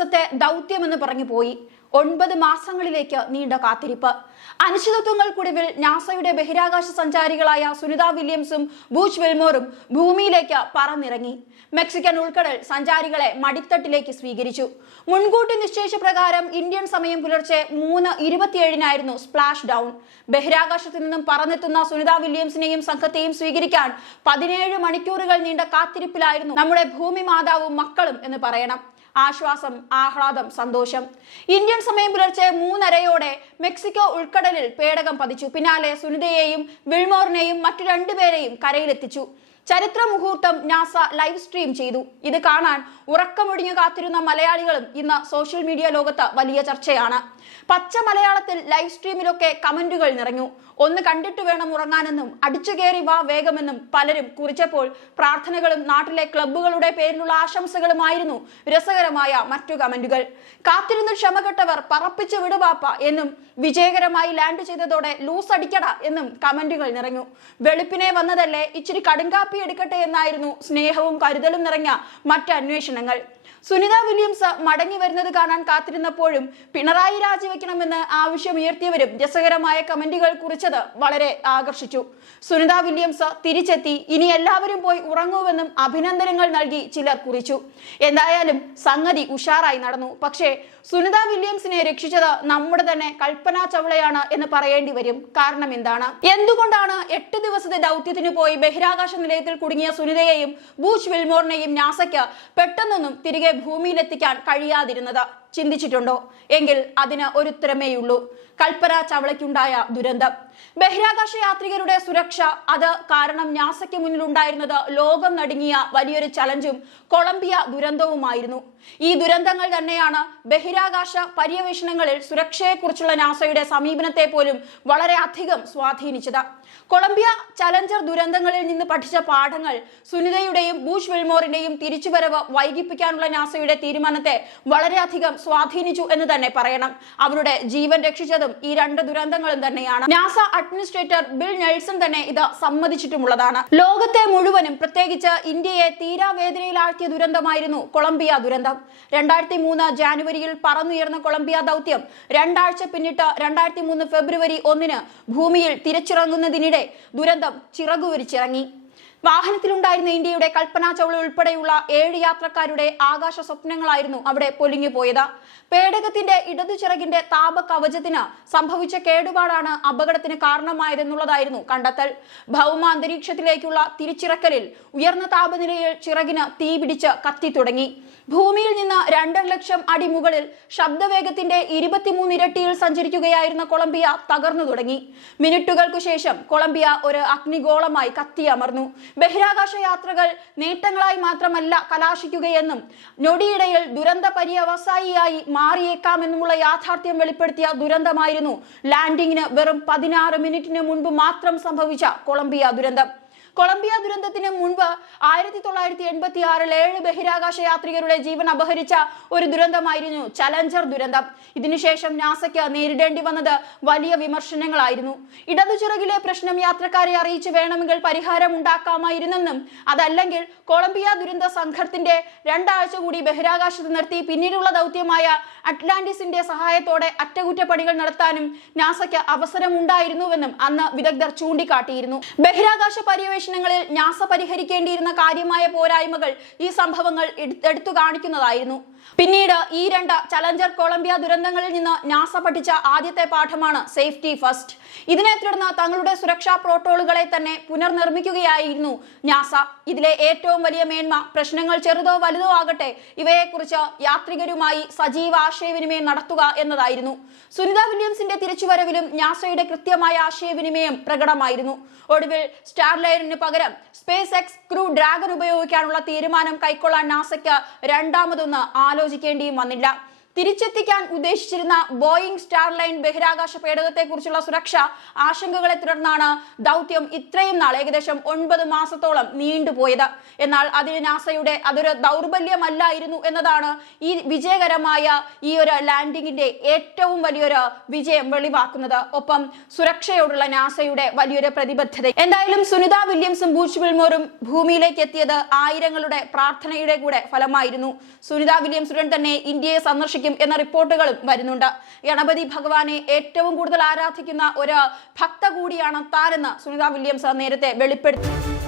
ദിവസത്തെ ദൗത്യമെന്ന് പറഞ്ഞു പോയി. 9 മാസങ്ങളിലേക്ക് നീണ്ട കാത്തിരിപ്പ്. അനിശ്ചിതത്വങ്ങൾക്കൊടുവിൽ നാസയുടെ ബഹിരാകാശ സഞ്ചാരികളായ സുനിത വില്യംസും ബൂച്ച് വിൽമോറും ഭൂമിയിലേക്ക് പറന്നിറങ്ങി. മെക്സിക്കൻ ഉൾക്കടൽ സഞ്ചാരികളെ മടിത്തട്ടിലേക്ക് സ്വീകരിച്ചു. മുൻകൂട്ടി നിശ്ചയിച്ച പ്രകാരം ഇന്ത്യൻ സമയം പുലർച്ചെ 3:27 സ്പ്ലാഷ് ഡൗൺ. ബഹിരാകാശത്തു നിന്നും പറന്നെത്തുന്ന സുനിത വില്യംസിനെയും സംഘത്തെയും സ്വീകരിക്കാൻ 17 മണിക്കൂറുകൾ നീണ്ട കാത്തിരിപ്പിലായിരുന്നു നമ്മുടെ ഭൂമി മാതാവും മക്കളും എന്ന് പറയണം. ആശ്വാസം, ആഹ്ലാദം, സന്തോഷം. ഇന്ത്യൻ സമയം പുലർച്ചെ 3:30 മെക്സിക്കോ ഉൾക്കടലിൽ പേടകം പതിച്ചു. പിന്നാലെ സുനിതയെയും വിൽമോറിനെയും മറ്റു 2 പേരെയും കരയിലെത്തിച്ചു. ചരിത്ര മുഹൂർത്തം നാസ ലൈവ് സ്ട്രീം ചെയ്തു. ഇത് കാണാൻ ഉറക്കമൊടിഞ്ഞു കാത്തിരുന്ന മലയാളികളും ഇന്ന് സോഷ്യൽ മീഡിയ ലോകത്ത് വലിയ ചർച്ചയാണ്. പച്ച മലയാളത്തിൽ ലൈവ് സ്ട്രീമിലൊക്കെ കമന്റുകൾ നിറഞ്ഞു. ഒന്ന് കണ്ടിട്ട് വേണം ഉറങ്ങാനെന്നും അടിച്ചു കയറി വാ വേഗമെന്നും പലരും കുറിച്ചപ്പോൾ പ്രാർത്ഥനകളും നാട്ടിലെ ക്ലബ്ബുകളുടെ പേരിലുള്ള ആശംസകളുമായിരുന്നു രസകരമായ മറ്റു കമന്റുകൾ. കാത്തിരുന്ന് ക്ഷമകെട്ടവർ പറപ്പിച്ചു വിടുവാപ്പ എന്നും വിജയകരമായി ലാൻഡ് ചെയ്തതോടെ ലൂസ് അടിക്കട എന്നും കമന്റുകൾ നിറഞ്ഞു. വെളുപ്പിനെ വന്നതല്ലേ, ഇച്ചിരി കടുങ്കാപ്പി എടുക്കട്ടെ എന്നായിരുന്നു സ്നേഹവും കരുതലും നിറഞ്ഞ മറ്റ് അന്വേഷണങ്ങൾ. സുനിത വില്യംസ് മടങ്ങി വരുന്നത് കാണാൻ കാത്തിരുന്നപ്പോഴും പിണറായി രാജിവെക്കണമെന്ന് ആവശ്യമുയർത്തിയവരും രസകരമായ കമന്റുകൾ കുറിച്ചത് വളരെ ആകർഷിച്ചു. സുനിത വില്യംസ് തിരിച്ചെത്തി, ഇനി എല്ലാവരും പോയി ഉറങ്ങുവെന്നും അഭിനന്ദനങ്ങൾ നൽകി ചിലർ കുറിച്ചു. എന്തായാലും സംഗതി ഉഷാറായി നടന്നു. പക്ഷേ സുനിത വില്യംസിനെ രക്ഷിച്ചത് നമ്മുടെ തന്നെ കൽപ്പന ചൗളയാണ് എന്ന് പറയേണ്ടി വരും. കാരണം എന്താണ്? എന്തുകൊണ്ടാണ് 8 ദിവസത്തെ ദൗത്യത്തിന് പോയി ബഹിരാകാശ നിലയത്തിൽ കുടുങ്ങിയ സുനിതയെയും ബൂച്ച് വിൽമോറിനെയും നാസയ്ക്ക് പെട്ടെന്നൊന്നും തിരികെ ഭൂമിയിലെത്തിക്കാൻ കഴിയാതിരുന്നത്? ചിന്തിച്ചിട്ടുണ്ടോ? എങ്കിൽ അതിന് ഒരു ഉത്തരമേയുള്ളൂ: കൽപ്പന ചവളയ്ക്കുണ്ടായ ദുരന്തം. ബഹിരാകാശ യാത്രികരുടെ സുരക്ഷ, അത് കാരണം നാസയ്ക്ക് മുന്നിലുണ്ടായിരുന്നത് ലോകം നടുങ്ങിയ വലിയൊരു ചലഞ്ചും കൊളംബിയ ദുരന്തവുമായിരുന്നു. ഈ ദുരന്തങ്ങൾ തന്നെയാണ് ബഹിരാകാശ പര്യവേഷണങ്ങളിൽ സുരക്ഷയെക്കുറിച്ചുള്ള നാസയുടെ സമീപനത്തെ പോലും വളരെ അധികം സ്വാധീനിച്ചത്. കൊളംബിയ ചലഞ്ചർ ദുരന്തങ്ങളിൽ നിന്ന് പഠിച്ച പാഠങ്ങൾ സുനിതയുടെയും ബൂച്ച് വിൽമോറിന്റെയും തിരിച്ചുവരവ് വൈകിപ്പിക്കാനുള്ള നാസയുടെ തീരുമാനത്തെ വളരെയധികം സ്വാധീനിച്ചു എന്ന് തന്നെ പറയണം. അവരുടെ ജീവൻ രക്ഷിച്ചതും ഈ 2 ദുരന്തങ്ങളും തന്നെയാണ്. നാസ അഡ്മിനിസ്ട്രേറ്റർ ബിൽ നെൽസൺ തന്നെ ഇത് സമ്മതിച്ചിട്ടുമുള്ളതാണ്. ലോകത്തെ മുഴുവനും, പ്രത്യേകിച്ച് ഇന്ത്യയെ തീരാവേദനയിലാഴ്ത്തിയ ദുരന്തമായിരുന്നു കൊളംബിയ ദുരന്തം. 2003 ജാനുവരിയിൽ പറന്നുയർന്ന കൊളംബിയ ദൗത്യം 2 ആഴ്ച പിന്നിട്ട് 2003 ഫെബ്രുവരി 1 ഭൂമിയിൽ തിരിച്ചിറങ്ങുന്നതിനിടെ ദുരന്തം ചിറകുവിരിച്ചിറങ്ങി. വാഹനത്തിലുണ്ടായിരുന്ന ഇന്ത്യയുടെ കൽപ്പന ചൗള ഉൾപ്പെടെയുള്ള 7 യാത്രക്കാരുടെ ആകാശ സ്വപ്നങ്ങളായിരുന്നു അവിടെ പൊലിഞ്ഞുപോയത്. പേടകത്തിന്റെ ഇടതു ചിറകിന്റെ താപ കവചത്തിന് സംഭവിച്ച കേടുപാടാണ് അപകടത്തിന് കാരണമായതെന്നുള്ളതായിരുന്നു കണ്ടെത്തൽ. ഭൗമ അന്തരീക്ഷത്തിലേക്കുള്ള തിരിച്ചിറക്കലിൽ ഉയർന്ന താപനിലയിൽ ചിറകിന് തീപിടിച്ച് കത്തി തുടങ്ങി. ഭൂമിയിൽ നിന്ന് 2.5 ലക്ഷം അടി മുകളിൽ ശബ്ദവേഗത്തിന്റെ 23 ഇരട്ടിയിൽ സഞ്ചരിക്കുകയായിരുന്ന കൊളംബിയ തകർന്നു തുടങ്ങി. മിനിറ്റുകൾക്കു ശേഷം കൊളംബിയ ഒരു അഗ്നിഗോളമായി കത്തിയമർന്നു. ബഹിരാകാശ യാത്രകൾ നേട്ടങ്ങളായി മാത്രമല്ല കലാശിക്കുകയെന്നും നൊടിയിടയിൽ ദുരന്ത പര്യവസായിയായി മാറിയേക്കാമെന്നുമുള്ള യാഥാർത്ഥ്യം വെളിപ്പെടുത്തിയ ദുരന്തമായിരുന്നു ലാൻഡിങ്ങിന് വെറും 16 മിനിറ്റിന് മുൻപ് മാത്രം സംഭവിച്ച കൊളംബിയ ദുരന്തം. കൊളംബിയ ദുരന്തത്തിന് മുൻപ് 1986 7 ബഹിരാകാശ യാത്രികരുടെ ജീവൻ അപഹരിച്ച ഒരു ദുരന്തമായിരുന്നു ചലഞ്ചർ ദുരന്തം. ഇതിനുശേഷം നാസയ്ക്ക് നേരിടേണ്ടി വന്നത് വലിയ വിമർശനങ്ങളായിരുന്നു. ഇടതു ചിറകിലെ പ്രശ്നം യാത്രക്കാരെ അറിയിച്ച് വേണമെങ്കിൽ പരിഹാരം ഉണ്ടാക്കാമായിരുന്നെന്നും അതല്ലെങ്കിൽ കൊളംബിയ ദുരന്ത സംഘത്തിന്റെ 2 ആഴ്ച കൂടി ബഹിരാകാശത്ത് നിർത്തി പിന്നീടുള്ള ദൗത്യമായ അറ്റ്ലാന്റിസിന്റെ സഹായത്തോടെ അറ്റകുറ്റപ്പണികൾ നടത്താനും നാസയ്ക്ക് അവസരമുണ്ടായിരുന്നുവെന്നും അന്ന് വിദഗ്ധർ ചൂണ്ടിക്കാട്ടിയിരുന്നു. ബഹിരാകാശ പര്യവേഷണങ്ങളിൽ നാസ പരിഹരിക്കേണ്ടിയിരുന്ന കാര്യമായ പോരായ്മകൾ ഈ സംഭവങ്ങൾ എടുത്തു കാണിക്കുന്നതായിരുന്നു. പിന്നീട് ഈ 2 ചലഞ്ചർ കൊളംബിയ ദുരന്തങ്ങളിൽ നിന്ന് നാസ പഠിച്ച ആദ്യത്തെ പാഠമാണ് സേഫ്റ്റി ഫസ്റ്റ്. ഇതിനെ തുടർന്ന് തങ്ങളുടെ സുരക്ഷാ പ്രോട്ടോളുകളെ തന്നെ പുനർനിർമ്മിക്കുകയായിരുന്നു നാസ. ഇതിലെ ഏറ്റവും വലിയ മേന്മ പ്രശ്നങ്ങൾ ചെറുതോ വലുതോ ആകട്ടെ ഇവയെക്കുറിച്ച് യാത്രികരുമായി സജീവ ആശയവിനിമയം നടത്തുക എന്നതായിരുന്നു. സുനിത വില്യംസിന്റെ തിരിച്ചുവരവിലും നാസയുടെ കൃത്യമായ ആശയവിനിമയം പ്രകടമായിരുന്നു. ഒടുവിൽ സ്റ്റാർലൈനറിന് പകരം സ്പേസ് എക്സ് ക്രൂ ഡ്രാഗൺ ഉപയോഗിക്കാനുള്ള തീരുമാനം കൈക്കൊള്ളാൻ നാസയ്ക്ക് രണ്ടാമതൊന്ന് ആലോചിക്കേണ്ടിയും വന്നില്ല. തിരിച്ചെത്തിക്കാൻ ഉദ്ദേശിച്ചിരുന്ന ബോയിങ് സ്റ്റാർലൈൻ ബഹിരാകാശ പേടകത്തെക്കുറിച്ചുള്ള സുരക്ഷാ ആശങ്കകളെ തുടർന്നാണ് ദൗത്യം ഇത്രയും നാൾ ഏകദേശം 9 മാസത്തോളം നീണ്ടുപോയത്. എന്നാൽ അതിന് നാസയുടെ അതൊരു ദൗർബല്യമല്ലായിരുന്നു എന്നതാണ് ഈ വിജയകരമായ ഈ ഒരു ലാൻഡിങ്ങിന്റെ ഏറ്റവും വലിയൊരു വിജയം വെളിവാക്കുന്നത്. ഒപ്പം സുരക്ഷയോടുള്ള നാസയുടെ വലിയൊരു പ്രതിബദ്ധത. എന്തായാലും സുനിത വില്യംസും ബൂച്ച് വിൽമോറും ഭൂമിയിലേക്ക് എത്തിയത് ആയിരങ്ങളുടെ പ്രാർത്ഥനയുടെ കൂടെ ഫലമായിരുന്നു. സുനിത വില്യംസ് ഉടൻ തന്നെ ഇന്ത്യയെ സന്ദർശിക്കും എന്ന റിപ്പോർട്ടുകളും വരുന്നുണ്ട്. ഗണപതി ഭഗവാനെ ഏറ്റവും കൂടുതൽ ആരാധിക്കുന്ന ഒരു ഭക്ത കൂടിയാണ് താനെന്ന് സുനിത വില്യംസ് നേരത്തെ വെളിപ്പെടുത്തി.